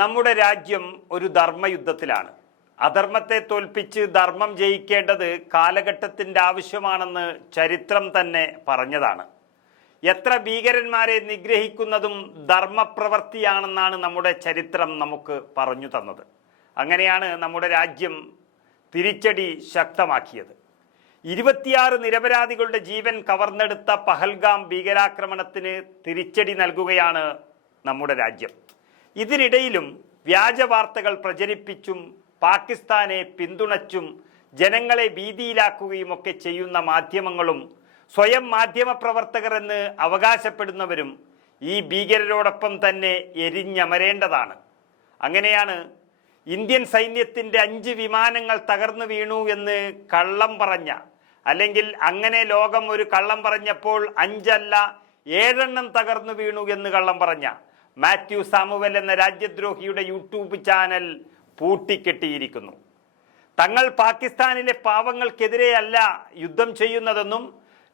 നമ്മുടെ രാജ്യം ഒരു ധർമ്മയുദ്ധത്തിലാണ്. അധർമ്മത്തെ തോൽപ്പിച്ച് ധർമ്മം ജയിക്കേണ്ടത് കാലഘട്ടത്തിന്റെ ആവശ്യമാണെന്ന് ചരിത്രം തന്നെ പറഞ്ഞതാണ്. എത്ര ഭീകരന്മാരെ നിഗ്രഹിക്കുന്നതും ധർമ്മപ്രവർത്തിയാണെന്നാണ് നമ്മുടെ ചരിത്രം നമുക്ക് പറഞ്ഞു തന്നത്. അങ്ങനെയാണ് നമ്മുടെ രാജ്യം തിരിച്ചടി ശക്തമാക്കിയത്. ഇരുപത്തിയാറ് നിരപരാധികളുടെ ജീവൻ കവർന്നെടുത്ത പഹൽഗാം ഭീകരാക്രമണത്തിന് തിരിച്ചടി നൽകുകയാണ് നമ്മുടെ രാജ്യം. ഇതിനിടയിലും വ്യാജ വാർത്തകൾ പ്രചരിപ്പിച്ചും പാകിസ്ഥാനെ പിന്തുണച്ചും ജനങ്ങളെ ഭീതിയിലാക്കുകയും ഒക്കെ ചെയ്യുന്ന മാധ്യമങ്ങളും സ്വയം മാധ്യമ പ്രവർത്തകർ എന്ന് അവകാശപ്പെടുന്നവരും ഈ ഭീകരരോടൊപ്പം തന്നെ എരിഞ്ഞമരേണ്ടതാണ്. അങ്ങനെയാണ് ഇന്ത്യൻ സൈന്യത്തിന്റെ അഞ്ച് വിമാനങ്ങൾ തകർന്നു വീണു എന്ന് കള്ളം പറഞ്ഞ അല്ലെങ്കിൽ അങ്ങനെ ലോകം ഒരു കള്ളം പറഞ്ഞപ്പോൾ അഞ്ചല്ല ഏഴെണ്ണം തകർന്നു വീണു എന്ന് കള്ളം പറഞ്ഞ മാത്യു സാമുവൽ എന്ന രാജ്യദ്രോഹിയുടെ യൂട്യൂബ് ചാനൽ പൂട്ടിക്കെട്ടിയിരിക്കുന്നു. തങ്ങൾ പാകിസ്ഥാനിലെ പാവങ്ങൾക്കെതിരെയല്ല യുദ്ധം ചെയ്യുന്നതെന്നും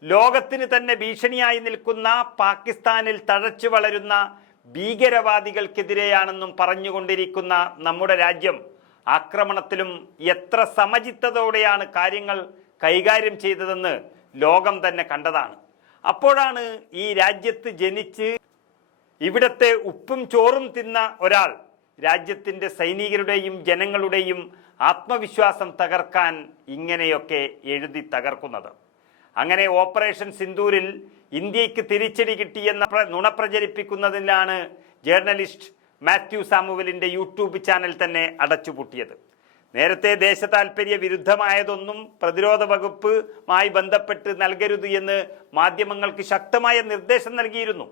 ലോകത്തിന് തന്നെ ഭീഷണിയായി നിൽക്കുന്ന പാകിസ്ഥാനിൽ തഴച്ചു വളരുന്ന ഭീകരവാദികൾക്കെതിരെയാണെന്നും പറഞ്ഞുകൊണ്ടിരിക്കുന്ന നമ്മുടെ രാജ്യം ആക്രമണത്തിലും എത്ര സമചിത്തതോടെയാണ് കാര്യങ്ങൾ കൈകാര്യം ചെയ്തതെന്ന് ലോകം തന്നെ കണ്ടതാണ്. അപ്പോഴാണ് ഈ രാജ്യത്ത് ജനിച്ച് ഇവിടത്തെ ഉപ്പും ചോറും തിന്ന ഒരാൾ രാജ്യത്തിന്റെ സൈനികരുടെയും ജനങ്ങളുടെയും ആത്മവിശ്വാസം തകർക്കാൻ ഇങ്ങനെയൊക്കെ എഴുതി തകർക്കുന്നത്. അങ്ങനെ ഓപ്പറേഷൻ സിന്ദൂരിൽ ഇന്ത്യയ്ക്ക് തിരിച്ചടി കിട്ടിയെന്ന നുണ പ്രചരിപ്പിക്കുന്നതിനാണ് ജേർണലിസ്റ്റ് മാത്യു സാമുവലിന്റെ യൂട്യൂബ് ചാനൽ തന്നെ അടച്ചുപൂട്ടിയത്. നേരത്തെ ദേശ താൽപര്യ വിരുദ്ധമായതൊന്നും പ്രതിരോധ വകുപ്പുമായി ബന്ധപ്പെട്ട് നൽകരുത് എന്ന് മാധ്യമങ്ങൾക്ക് ശക്തമായ നിർദ്ദേശം നൽകിയിരുന്നു.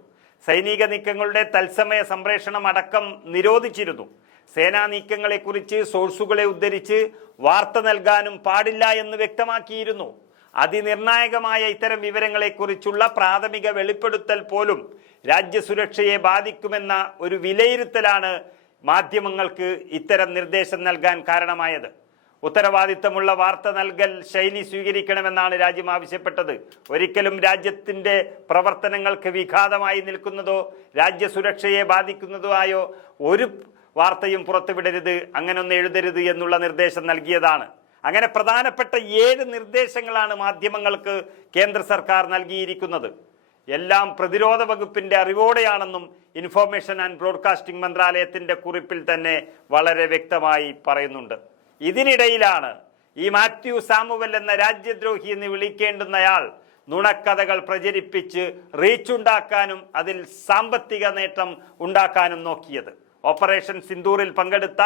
സൈനിക നീക്കങ്ങളുടെ തത്സമയ സംപ്രേഷണം അടക്കം നിരോധിച്ചിരുന്നു. സേനാ നീക്കങ്ങളെക്കുറിച്ച് സോഴ്സുകളെ ഉദ്ധരിച്ച് വാർത്ത നൽകാനും പാടില്ല എന്ന് വ്യക്തമാക്കിയിരുന്നു. അതിനിർണായകമായ ഇത്തരം വിവരങ്ങളെക്കുറിച്ചുള്ള പ്രാഥമിക വെളിപ്പെടുത്തൽ പോലും രാജ്യസുരക്ഷയെ ബാധിക്കുമെന്ന ഒരു വിലയിരുത്തലാണ് മാധ്യമങ്ങൾക്ക് ഇത്തരം നിർദ്ദേശം നൽകാൻ കാരണമായത്. ഉത്തരവാദിത്തമുള്ള വാർത്ത നൽകൽ ശൈലി സ്വീകരിക്കണമെന്നാണ് രാജ്യം ആവശ്യപ്പെട്ടത്. ഒരിക്കലും രാജ്യത്തിന്റെ പ്രവർത്തനങ്ങൾക്ക് വിഘാതമായി നിൽക്കുന്നതോ രാജ്യസുരക്ഷയെ ബാധിക്കുന്നതോ ആയോ ഒരു വാർത്തയും പുറത്തുവിടരുത് അങ്ങനൊന്നും എഴുതരുത് എന്നുള്ള നിർദ്ദേശം നൽകിയതാണ്. അങ്ങനെ പ്രധാനപ്പെട്ട ഏഴ് നിർദ്ദേശങ്ങളാണ് മാധ്യമങ്ങൾക്ക് കേന്ദ്ര സർക്കാർ നൽകിയിരിക്കുന്നത്. എല്ലാം പ്രതിരോധ വകുപ്പിന്റെ അറിവോടെയാണെന്നും ഇൻഫോർമേഷൻ ആൻഡ് ബ്രോഡ്കാസ്റ്റിംഗ് മന്ത്രാലയത്തിന്റെ കുറിപ്പിൽ തന്നെ വളരെ വ്യക്തമായി പറയുന്നുണ്ട്. ഇതിനിടയിലാണ് ഈ മാത്യു സാമുവൽ എന്ന രാജ്യദ്രോഹി എന്ന് വിളിക്കേണ്ടുന്നയാൾ നുണക്കഥകൾ പ്രചരിപ്പിച്ച് റീച്ചുണ്ടാക്കാനും അതിൽ സാമ്പത്തിക നേട്ടം ഉണ്ടാക്കാനും നോക്കിയത്. ഓപ്പറേഷൻ സിന്ദൂറിൽ പങ്കെടുത്ത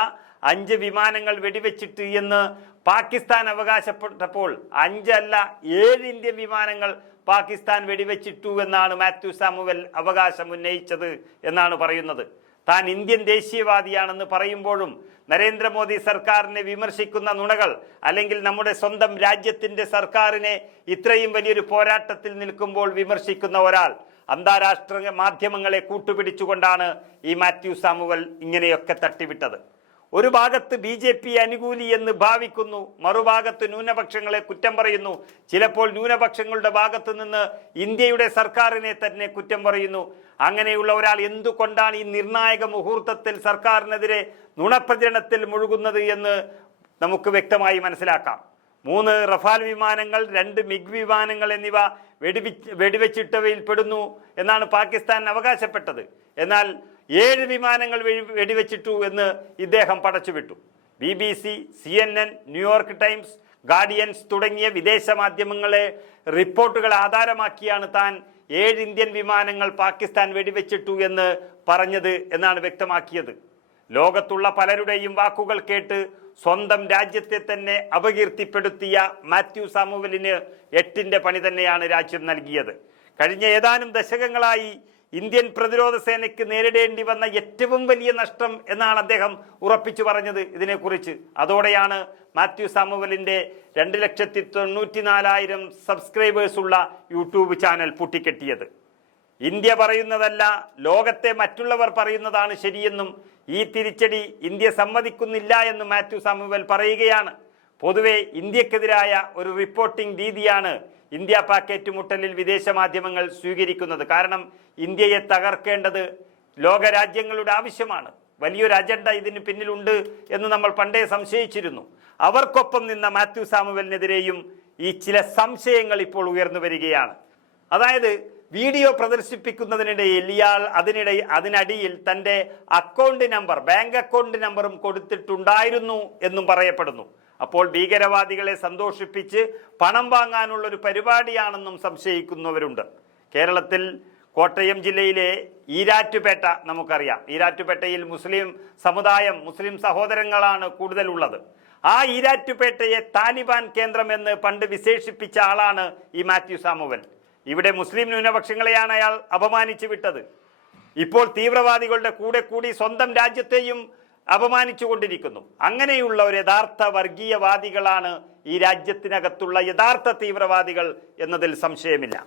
അഞ്ച് വിമാനങ്ങൾ വെടിവെച്ചിട്ട് എന്ന് പാകിസ്ഥാൻ അവകാശപ്പെട്ടപ്പോൾ അഞ്ചല്ല ഏഴ് ഇന്ത്യൻ വിമാനങ്ങൾ പാകിസ്ഥാൻ വെടിവെച്ചിട്ടു എന്നാണ് മാത്യു സാമുവൽ അവകാശം ഉന്നയിച്ചത് എന്നാണ് പറയുന്നത്. താൻ ഇന്ത്യൻ ദേശീയവാദിയാണെന്ന് പറയുമ്പോഴും നരേന്ദ്രമോദി സർക്കാരിനെ വിമർശിക്കുന്ന നുണകൾ അല്ലെങ്കിൽ നമ്മുടെ സ്വന്തം രാജ്യത്തിന്റെ സർക്കാരിനെ ഇത്രയും വലിയൊരു പോരാട്ടത്തിൽ നിൽക്കുമ്പോൾ വിമർശിക്കുന്ന ഒരാൾ അന്താരാഷ്ട്ര മാധ്യമങ്ങളെ കൂട്ടുപിടിച്ചുകൊണ്ടാണ് ഈ മാത്യു സാമുവൽ ഇങ്ങനെയൊക്കെ തട്ടിവിട്ടത്. ഒരു ഭാഗത്ത് ബി ജെ പി അനുകൂലി എന്ന് ഭാവിക്കുന്നു മറുഭാഗത്ത് ന്യൂനപക്ഷങ്ങളെ കുറ്റം പറയുന്നു. ചിലപ്പോൾ ന്യൂനപക്ഷങ്ങളുടെ ഭാഗത്ത് നിന്ന് ഇന്ത്യയുടെ സർക്കാരിനെ തന്നെ കുറ്റം പറയുന്നു. അങ്ങനെയുള്ള ഒരാൾ എന്തുകൊണ്ടാണ് ഈ നിർണായക മുഹൂർത്തത്തിൽ സർക്കാരിനെതിരെ നുണപ്രചരണത്തിൽ മുഴുകുന്നത് എന്ന് നമുക്ക് വ്യക്തമായി മനസ്സിലാക്കാം. മൂന്ന് റഫാൽ വിമാനങ്ങൾ രണ്ട് മിഗ് വിമാനങ്ങൾ എന്നിവ വെടിവെച്ച് വെടിവെച്ചിട്ടവയിൽ പെടുന്നു എന്നാണ് പാകിസ്ഥാൻ അവകാശപ്പെട്ടത്. എന്നാൽ ഏഴ് വിമാനങ്ങൾ വെടിവെച്ചിട്ടു എന്ന് ഇദ്ദേഹം പടച്ചുവിട്ടു. B B C C N N New York Times Guardians തുടങ്ങിയ വിദേശ മാധ്യമങ്ങളെ റിപ്പോർട്ടുകൾ ആധാരമാക്കിയാണ് താൻ ഏഴ് ഇന്ത്യൻ വിമാനങ്ങൾ പാകിസ്ഥാൻ വെടിവെച്ചിട്ടു എന്ന് പറഞ്ഞത് എന്നാണ് വ്യക്തമാക്കിയത്. ലോകത്തുള്ള പലരുടെയും വാക്കുകൾ കേട്ട് സ്വന്തം രാജ്യത്തെ തന്നെ അപകീർത്തിപ്പെടുത്തിയ മാത്യു സാമുവലിന് എട്ടിന്റെ പണി തന്നെയാണ് രാജ്യം നൽകിയത്. കഴിഞ്ഞ ഏതാനും ദശകങ്ങളായി ഇന്ത്യൻ പ്രതിരോധ സേനയ്ക്ക് നേരിടേണ്ടി വന്ന ഏറ്റവും വലിയ നഷ്ടം എന്നാണ് അദ്ദേഹം ഉറപ്പിച്ചു പറഞ്ഞത് ഇതിനെക്കുറിച്ച്. അതോടെയാണ് മാത്യു സാമുവലിന്റെ രണ്ട് ലക്ഷത്തി തൊണ്ണൂറ്റി നാലായിരം സബ്സ്ക്രൈബേഴ്സുള്ള യൂട്യൂബ് ചാനൽ പൂട്ടിക്കെട്ടിയത്. ഇന്ത്യ പറയുന്നതല്ല ലോകത്തെ മറ്റുള്ളവർ പറയുന്നതാണ് ശരിയെന്നും ഈ തിരിച്ചടി ഇന്ത്യ സമ്മതിക്കുന്നില്ല എന്നും മാത്യു സാമുവൽ പറയുകയാണ്. പൊതുവെ ഇന്ത്യക്കെതിരായ ഒരു റിപ്പോർട്ടിംഗ് രീതിയാണ് ഇന്ത്യ പാക്കേറ്റ് മുട്ടലിൽ വിദേശ മാധ്യമങ്ങൾ സ്വീകരിക്കുന്നത്. കാരണം ഇന്ത്യയെ തകർക്കേണ്ടത് ലോകരാജ്യങ്ങളുടെ ആവശ്യമാണ്. വലിയൊരു അജണ്ട ഇതിന് പിന്നിലുണ്ട് എന്ന് നമ്മൾ പണ്ടേ സംശയിച്ചിരുന്നു. അവർക്കൊപ്പം നിന്ന മാത്യു സാമുവലിനെതിരെയും ഈ ചില സംശയങ്ങൾ ഇപ്പോൾ ഉയർന്നു വരികയാണ്. അതായത് വീഡിയോ പ്രദർശിപ്പിക്കുന്നതിനിടയിൽ ഇയാൾ അതിനിടയിൽ അതിനടിയിൽ തന്റെ അക്കൗണ്ട് നമ്പർ ബാങ്ക് അക്കൗണ്ട് നമ്പറും കൊടുത്തിട്ടുണ്ടായിരുന്നു എന്നും പറയപ്പെടുന്നു. അപ്പോൾ ഭീകരവാദികളെ സന്തോഷിപ്പിച്ച് പണം വാങ്ങാനുള്ളൊരു പരിപാടിയാണെന്നും സംശയിക്കുന്നവരുണ്ട്. കേരളത്തിൽ കോട്ടയം ജില്ലയിലെ ഈരാറ്റുപേട്ട നമുക്കറിയാം. ഈരാറ്റുപേട്ടയിൽ മുസ്ലിം സമുദായം മുസ്ലിം സഹോദരങ്ങളാണ് കൂടുതലുള്ളത്. ആ ഈരാറ്റുപേട്ടയെ താലിബാൻ കേന്ദ്രം എന്ന് പണ്ട് വിശേഷിപ്പിച്ച ആളാണ് ഈ മാത്യു സാമുവൽ. ഇവിടെ മുസ്ലിം ന്യൂനപക്ഷങ്ങളെയാണ് അയാൾ അപമാനിച്ചു വിട്ടത്. ഇപ്പോൾ തീവ്രവാദികളുടെ കൂടെ കൂടി സ്വന്തം രാജ്യത്തെയും അപമാനിച്ചു കൊണ്ടിരിക്കുന്നു. അങ്ങനെയുള്ള ഒരു യഥാർത്ഥ വർഗീയവാദികളാണ് ഈ രാജ്യത്തിനകത്തുള്ള യഥാർത്ഥ തീവ്രവാദികൾ എന്നതിൽ സംശയമില്ല.